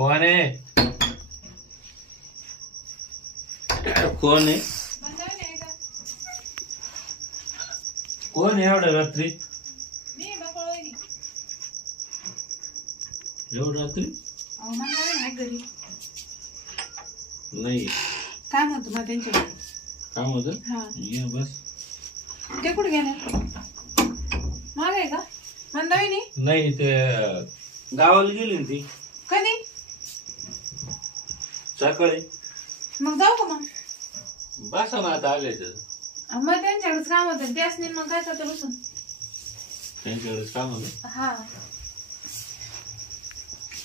कौन है? कौन है? कोण आहे एवढ्या रात्री? एवढ्या रात्री नाही काम होतं मग त्यांच्याकडे. काम होतं. हा ये बस. ते कुठे गेले? माग आहे का मंदाविनी? नाही ते गावाला गेली ना ती कधी? सकाळी. मग जाऊ का मग? बसा ना आता आले तर मग त्यांच्याकडेच काम होतं त्याच नाही मग काय करते बसून. त्यांच्याकडेच काम होतं. हा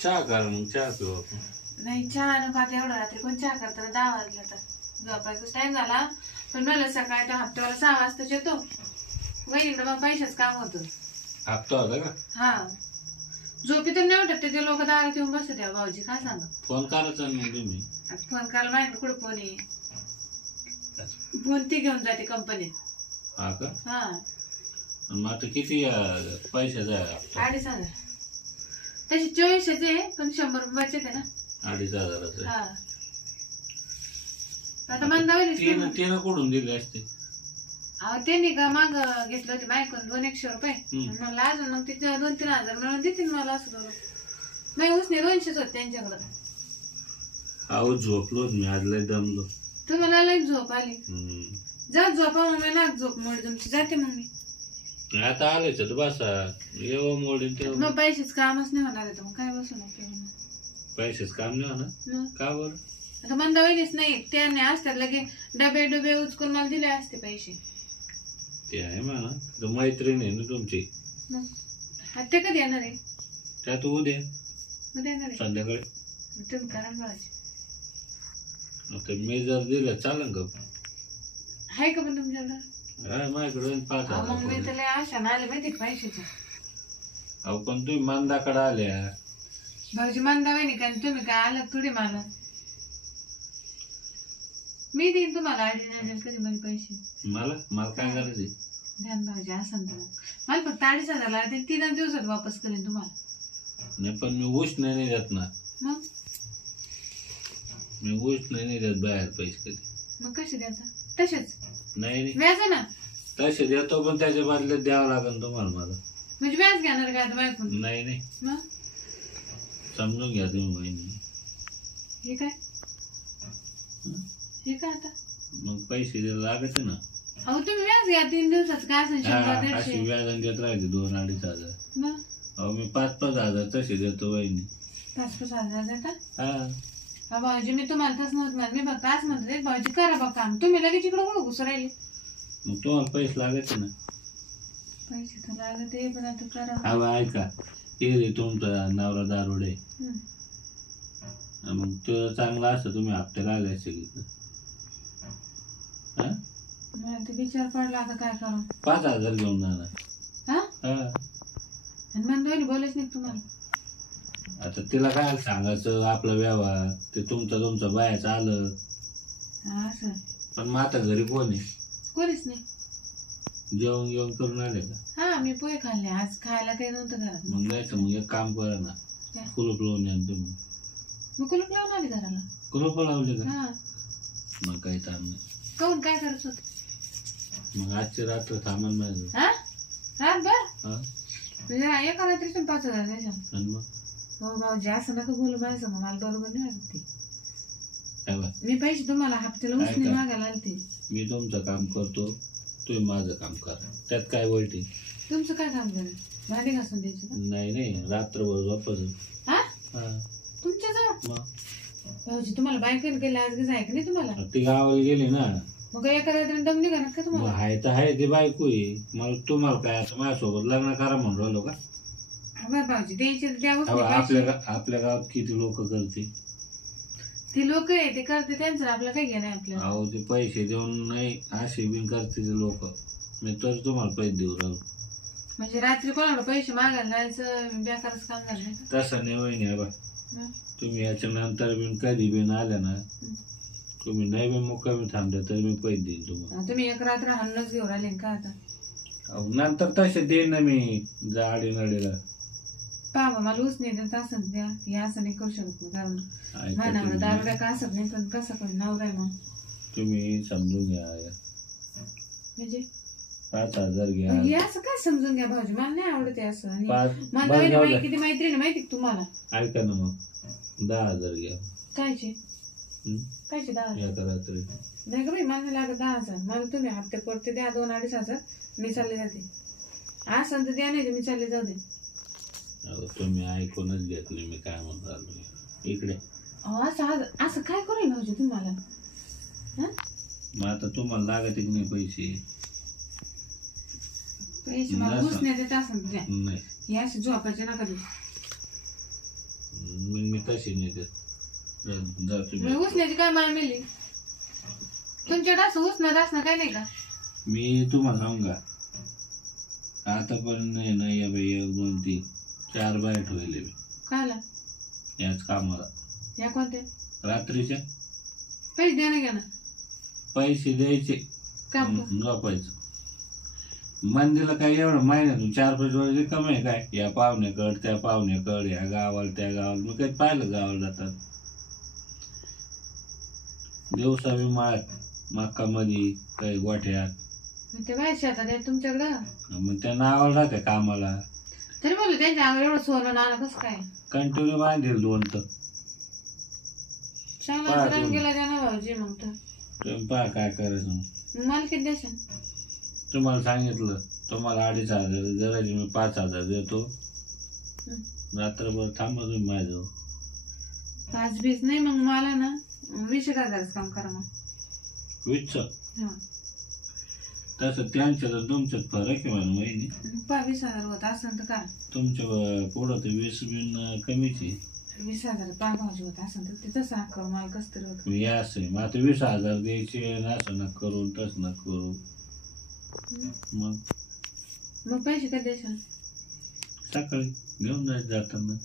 चहा करा मग चहा पिऊ आपण. नाही चहा नको आता एवढं रात्री कोण चहा करताना 10 वाजले तर झोपायचा टाइम झाला. पण मला सकाळी त्या हप्त्याला 6 वाजताच येतो. वहिनीकडे मग पैशाच काम होतं. हप्ता होता का? हा झोपी तर नाही उठत ते लोक दारात येऊन बसत त्या भाऊजी काय सांगा. फोन करायचा मग तुम्ही. फोन करायला माहिती कुठं फोन आहे. फोन ती घेऊन जाते कंपनीत. हा का? हा मग आता किती पैशाचा? 2,500. तशी 2400चे आहे पण 100 रुपये बचत आहे ना. 2,500. हा आता मंदावली तिनं कुठून दिले असते? अहो त्यांनी का माग घेतलं होते मायकून 200 रुपये. म्हणलं अजून मग तिथे 2-3 हजार मिळून देतील मला असं करून. मग उसने 200च होते त्यांच्याकडं. अहो झोपलो मी आज लय दमलो. तुम्हाला लई झोप आली. जा झोपा मग मी नाक झोप मोड तुमची जाते मग मी. आता आलेच तर बसा येऊ मोडीन तेव्हा. मग पैसेच कामच नाही होणार आहे मग काय बसू नका. पैसेच काम नाही होणार का बरं? आता मंदावलीच नाही त्याने असतात लगे डबे डुबे उचकून मला दिले असते पैसे. ते आहे म्हणा मैत्रीण आहे ना तुमची. ते कधी येणार आहे? त्यात उद्या येणार आहे संध्याकाळी. तुम्ही करा बघायचे. आता मी जर दिलं चालेल का? आहे का पण तुमच्याकडं? हा माझ्याकडे 5,000. मग मी त्याला आशा ना आले माहिती पैशाच्या. अहो पण तुम्ही मंदाकडे आल्या. भाऊजी मंदावणी का तुम्ही काय आलं थोडी मला. मी देईन तुम्हाला अडीन कधी माझे पैसे. मला काय करायचे? ध्यान भाऊजी असं तर मला फक्त 2,500 लागते 3 दिवसात वापस करेन तुम्हाला. नाही पण मी उष्ण नाही देत ना. मग मी उष्ण नाही देत बाहेर पैसे कधी. मग कसे द्यायचं? तसेच नाही व्याज ना. तसे देतो पण त्याच्या बदल्यात द्यावं लागेल तुम्हाला मला. म्हणजे व्याज घेणार काय आता बायकून? नाही मग समजून घ्या तुम्ही बहिणी. हे काय हे काय आता? मग पैसे द्यायला लागते ना. अहो तुम्ही व्याज घ्या 3 दिवसाच काय असेल 100-150. अशी व्याजाने देत राहते 2-2.5 हजार. मग अहो मी 5-5 हजार तसे देतो बहिणी. 5-5 हजार देता? हा भाऊजी मी तुम्हाला तसं नव्हतं मी फक्त आज म्हणते भाऊजी करा बघ काम. तुम्ही लगेच इकडं कुठं घुसू राहिले? मग तुम्हाला पैसे लागायचे ना. पैसे तर लागते पण आता करा. हा ऐका ते रे तुमचा नवरा दारुडे. मग तो चांगला असं तुम्ही हप्त्याला आले असते की. मला ते विचार पडला आता काय करू. 5,000 घेऊन जाणार. हा हा आणि मंदावणी बोलायच नाही तुम्हाला. आता तिला काय सांगायचं आपला व्यवहार ते तुमचा बायाचं आलं. असं पण मग आता घरी कोण आहे? कोणीच नाही. जेवण करून आले का? हा मी पोहे खाल्ले आज. खायला काही नव्हतं घरात. मग जायचं मग एक काम करा ना. कुलूप लावून या तुम्ही. मी कुलूप लावून आली घराला. कुलूप लावले का? हा मग काही ताण नाही. काऊन काय करत होत? मग आजची रात्र थांबण माझं. हा रातभर? हा म्हणजे एका रात्रीतून 5,000 द्यायच्या. आणि मग हो भाऊजी असं नका बोलू माझ्या संग. मला बरोबर नाही वाटत ते. काय बा मी पैसे तुम्हाला हप्त्याला उसने मागायला आलते. मी तुमचं काम करतो तुम्ही माझं काम करा त्यात काय वाईट आहे? तुमचं काय काम करेल? भांडी घासून द्यायची का? नाही रात्रभर झोपायचं. हा हा तुमच्या जवळ? मग भाऊजी तुम्हाला बायकोने केलं आज आहे का नाही तुम्हाला? ती गावाला गेली ना. मग एका रात्री दम निघा का तुम्हाला? हाय तर हाय ती बायको आहे. मला तुम्हाला काय आता माझ्यासोबत लग्न करा म्हणून राहिलो का? भाऊजी द्यायचे द्यावंच. आपल्या गावात किती लोक करते. ती लोक आहे ते करते त्यांचं आपलं काही घेणं आपल्याला. अहो ते पैसे देऊन नाही असे बिन करते ते लोक. मी तर तुम्हाला पैसे देऊ राहिलो. म्हणजे रात्री कोणाला पैसे मागायला जायचं बेकारच काम झालं. तसं नाही वहिनी बा. तुम्ही याच्या नंतर बिन कधी बिन आल्या ना तुम्ही नाही बिन मुक्कामी थांबल्या तर मी पैसे देईन तुम्हाला. तुम्ही एक रात्र हल्लच घेऊन राहिले का आता? नंतर तसे देईन ना मी आडीनडीला. पाहा मला उसने देत असत द्या हे असं नाही करू शकत मी, कारण ऐका मानावर दारुड्या का असत नाही, पण कसं पण नवरा आहे मग. तुम्ही समजून घ्या. म्हणजे 5,000 घ्या. हे असं काय समजून घ्या भाऊजी, मला नाही आवडत हे असं. आणि मला बरं जाऊ द्या. किती मैत्रीण माहिती का तुम्हाला. ऐका ना मग 10,000 घ्या. कायचे कायचे 10,000 एका रात्री. नाही ग बाई, मला नाही लागत 10,000. मला तुम्ही हप्ते परते द्या 2-2.5 हजार, मी चालले जाते. असं तर द्या, नाही तर मी चालले जाऊ दे. अहो तुम्ही ऐकूनच घेत नाही मी काय म्हणतो आलो इकडे. असं काय करेल भाऊजी तुम्हाला. मग आता तुम्हाला लागत की नाही पैसे. पैसे मला उसने देत असं द्या. नाही हे असे झोपायचे नका देऊ. मी तशी नाही देत. जा तुम्ही. उसण्याची काय माळ मिळली तुमच्याकडे, असं उसणं असणं काय नाही का. मी तुम्हाला सांगू का, आतापर्यंत नाही ना या बाई 1 2 3 4 बाय ठेवले मी काला याच कामाला. या कोणत्या रात्रीच्या पैसे द्या ना घ्या ना. पैसे द्यायचे काम झोपायचं. मंदीला काय एवढं महिन्यातून 4-5 वर्ष कमी आहे काय. या पाहुण्याकड त्या पाहुण्याकड, या गावाला त्या गावाला. मी काही पाहिलं गावाला जातात दिवसा बी मक्का मध्ये काही गोठ्यात. ते बाय शेतात आहे तुमच्याकडं, मग त्या नावाला राहते कामाला. तरी बोलू त्यांच्या अंगावर एवढं सोनं नाणं कसं काय. कंटिन्यू बांधेल 2 तर. चांगला रंग गेला त्या ना भाऊजी. मग तर तुम्ही पहा काय करायचं. मग मला किती द्याशन. तुम्हाला सांगितलं तुम्हाला 2,500 गरज, मी 5,000 देतो. रात्रभर थांबा तुम्ही माझं. 5-20 नाही, मग मला ना 20,000 काम करा मग. 20 तसं त्यांच्या तर तुमच्यात फरक आहे म्हणून महिने. 20,000 होत असं तर का तुमच्या पुढं तर 20 बिन कमीच आहे. 20,000 भाऊजी होत असं तर ते तसं करू मला कसं तरी होत. मी असं आहे मग आता 20,000 द्यायचे असं न करू तसं न करू. मग पैसे कधी द्यायचे. सकाळी घेऊन जायचं जाताना.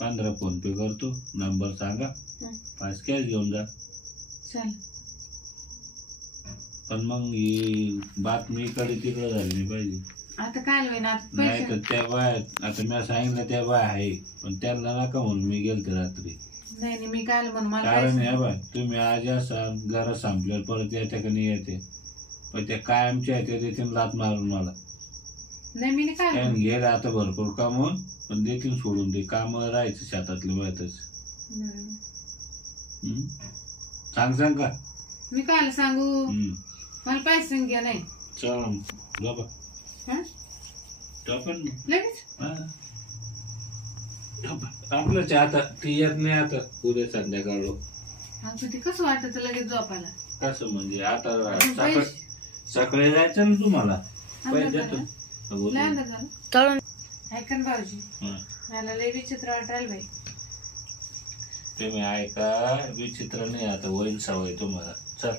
15 फोन पे करतो, नंबर सांगा, 5 कॅश घेऊन जा. चालेल. पण मग ही बातमी इकडे तिकडे झाली पाहिजे. आता काय होईल नाही तर त्या बाय, आता मी सांगितलं त्या बाय आहे पण त्यांना नका म्हणून मी गेलते रात्री. नाही मी काय म्हणून मला कारण हे बाय तुम्ही आज असा घरात संपल्यावर परत येते का नाही येते, पण त्या कायमच्या येते देतील लात मारून मला. नाही मी काय गेले आता भरपूर काम होऊन, पण देतील सोडून ते काम राहायचं शेतातले बायतच. सांग का मी काय सांगू. मला पैसे सांग नाही. चल बाबा लगेच आपलंच आता ती येत नाही. आता उद्या संध्याकाळ आमचं ते कसं वाटत लगेच झोपायला. कसं म्हणजे आता सकाळी जायचं ना तुम्हाला. ऐका ना भाऊजी, मला लय विचित्र वाटायला बाई. तुम्ही ऐका, विचित्र नाही आता होईल सवय तुम्हाला. चल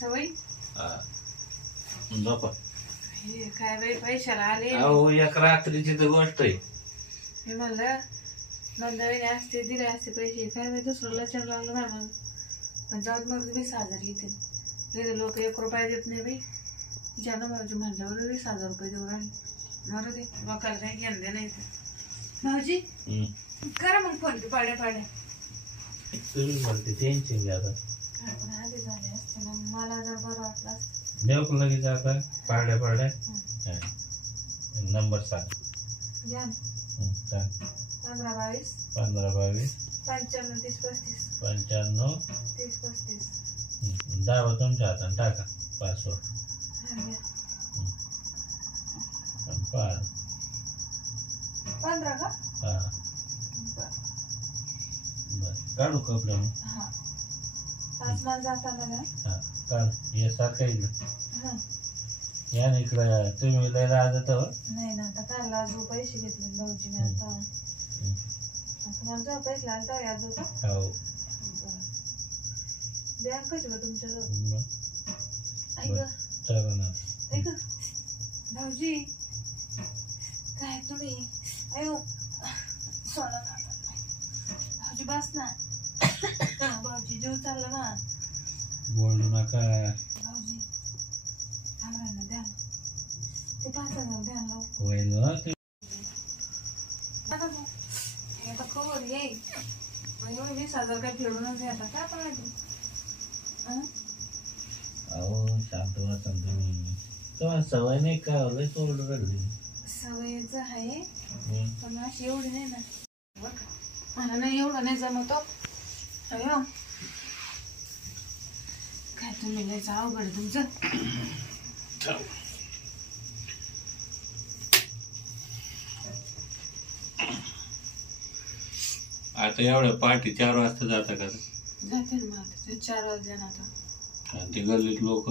सवय झोपा. काय बाई पैशाला आले. अहो एक रात्रीची तर गोष्ट आहे. मी म्हणलं मंदावीने असते दिले असते पैसे, काय मी दुसरं लचण लागलं मला. पण जाऊन मग 20,000 येतील. तिथे लोक 1 रुपया देत नाही बाई. ज्यानं भाऊजी म्हणल्यावर 20,000 रुपये देऊ राहिले. बरं दे लोकांना काही घेणं दे नाही. भाऊजी करा मग फोन पाड्या तुम्ही म्हणते टेन्शन घ्या. आधी झाले असते ना, मला जर बरं वाटलं असतं. देऊ लगेच आता पाड्या नंबर सांग. द्या ना. 15-22 15-22 55 30 35 95 30 35. दाबा तुमच्या हाताने टाका पासवर्ड. 15 का. हा बस काढू कपडे मग. हा 5 मान जाताना ना. हा काढ हे सारखं या ना इकडं. तुम्ही लय राहत नाही ना. आता काय लाजू पैसे घेतले भाऊजी मी. आता मला जो पैसे लागतो याद होता. हो बँक कशी तुमच्या जवळ. चला ना ऐक भाऊजी काय तुम्ही. अयो सोडा ना भाऊजी, बस ना भाऊजी. जीव चालला ना. बोलू नका भाऊजी. थांबा ना, द्या ना ते 5,000 द्या ना. होईल एवढे 20,000 काय फेडूनच घेतात काय पण माहिती. हं? अहो शांत बसा तुम्ही. तुम्हाला सवय नाही का लय कोरडं रडली. सवयीचं आहे पण अशी एवढी नाही ना. बघ मला नाही एवढं नाही जमतो. अयो काय तुम्ही लयच अवघड आहे तुमचं. आता एवढ्या पहाटे 4 वाजता जाता का? जाते ना मग आता 4 वाजले ना आता. आणि ते गल्लीत लोक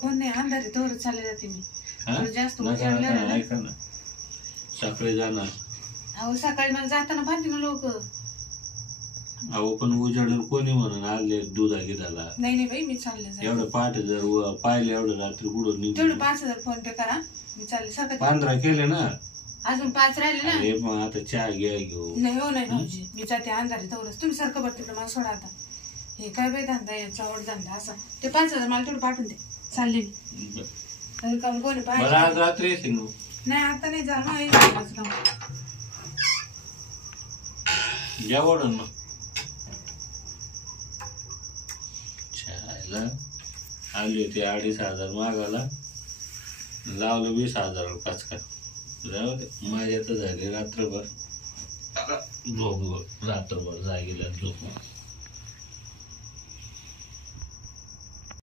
कोण नाही अंधारे तोवर चालले जाते मी. जास्त नका उजाडलं नका ना. ऐका ना सकाळी जाणार. अहो सकाळी मला जाताना पाहते ना लोक. अहो पण उजाडून कोणी म्हणून आले दुधा गिधाला. नाही नाही बाई मी चालले जाते. एवढं पहाटे जर पाहिलं एवढं रात्री कुठं तेवढं निघून 5,000 फोन पे करा मी चालले सकाळी. 15 केले ना. अजून 5 राहिले ना. अरे मग आता चहा घ्या घेऊ. नाही हो नाही भाऊजी मी जाते अंधारे तेवढंच. तुम्ही सारखं बघ तिकडे मला सोडा आता. हे काय बाई धंदा याचा आवड धंदा असा. ते 5,000 मला तेवढं पाठवून दे चालले मी. अरे काम कोणी बरं आज पाहिजे रात्री येशील मग. नाही आता नाही जा ना काम. या ओढून मग चहाला आली होती 2,500 मागाला लावलं 20,000 पाच काय. जाऊ दे माझ्या तर झाली रात्रभर झोप रात्रभर जागेला झोप.